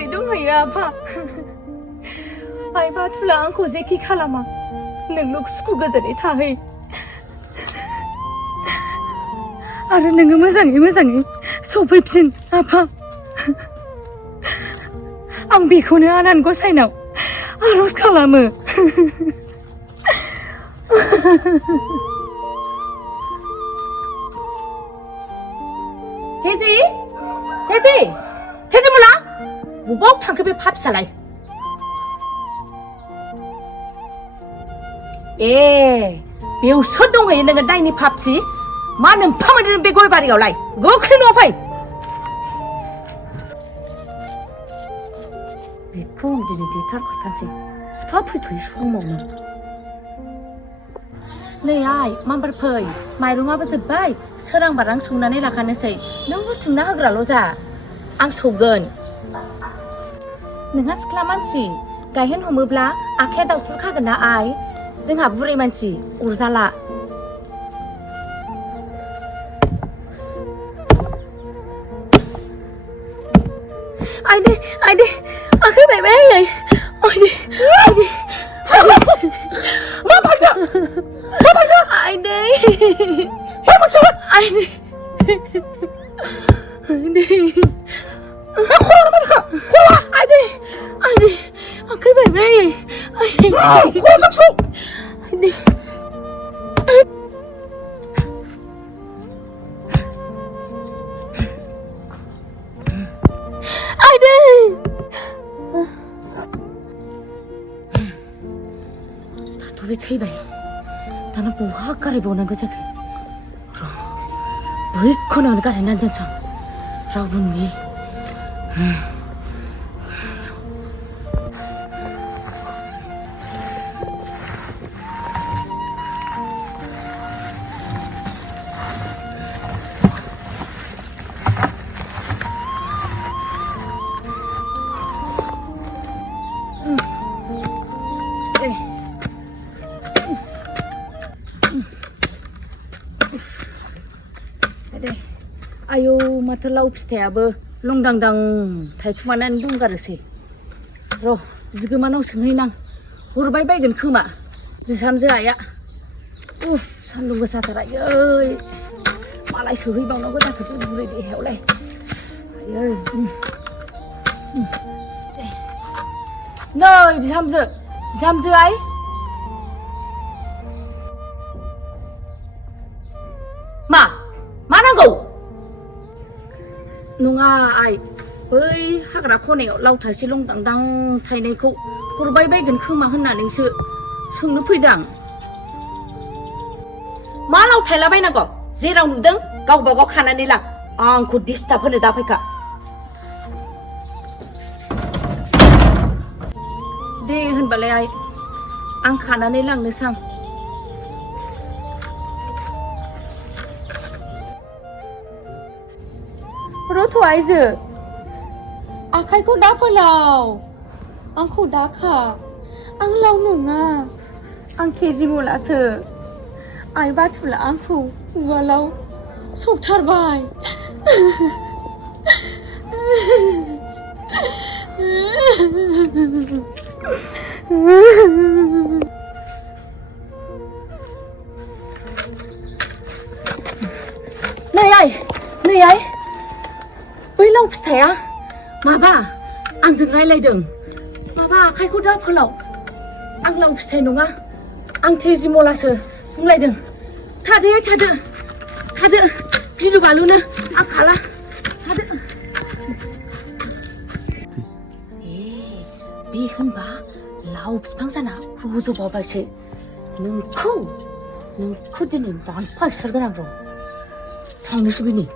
बोरै दंहैयो आफा आइ बाथुला आंखौ जेखि खालामा नोंल' सुखु गोजोनै थाहै आरो नोङो मोजाङै सफैफिन आफा आं बेखौनो आनान गसाइनाव आरज खालामो Teji Mola बबाव थांखो बे फाफिसालाय बेयाव सोर दंहैयो नोङो दायनि फाफिसि मा नोमफा मोनदों बे गय बारियावलाय गोख्रै न'आव फै बेखौ आं दिनै देथारखाथारसै सिफा फैथ'यै समावनो नै आइ माबार फै माइरंआबो जोब्बाय सोरांबार आं संनानै लाखानोसै नों बुथुमना होग्राल' जा आं सौगोन नोंहा सिख्ला मानसि गायहेन हमोब्ला आखाया दावथुर खागोन ना आइ जोंहा बुरै मानसि अरजाला आइदे आखाइ बायबाय आयै बे थैबाय दाना बहा गारहैबावनांगौ जाखो बै खनायावनो गारहैनानै दोनसां रावबो नुयि आयौ माथो लाव फिथाइयाबो लंदांदां थायखुमानानै दंगारोसै र' बिगोमानाव सोंहैनां हरबाय बायगोन खोमा बिहामजो आइया उफ सान्दुं गोसाथार आयै मालाय सोहैबावनांगौ जाखो बे बुरै देहायावलाय आयै नै बिहामजो आइ मा नांगौ नङा आइ बै हाग्रा खनायाव लावथासे लंदांदां थायनायखौ हरबाय बायगोन खोमा होननानैसो सोंनो फैदां मा लाव थायलाबायनांगौ जेराव नुदों गावबा गाव खानानै लां आंखौ डिस्टार्ब होनो दाफैखा दे होनबालाय आइ आं खानानै लांनोसां रथ' आइजो आखाइखौ दा फोलाव आंखौ दाखा आं लाव नङा आं तेजि मलासो आइ बाथुला आंखौ उवालाव सौथारबाय नै आइ बै लाव फिथाइया माबा आंजों रायलायदों माबा आखाइखौ दा फोलाव आं लाव फिथाइ नङा आं तेजि मलासो बुंलायदों थादो गिलु बालुनो आं खाला थादो बे होनबा लाव बिफां जाना रज'बावबायसो नोंखौ दिनै बानफा बिसोरगोन आं र' थांनोसै बिनि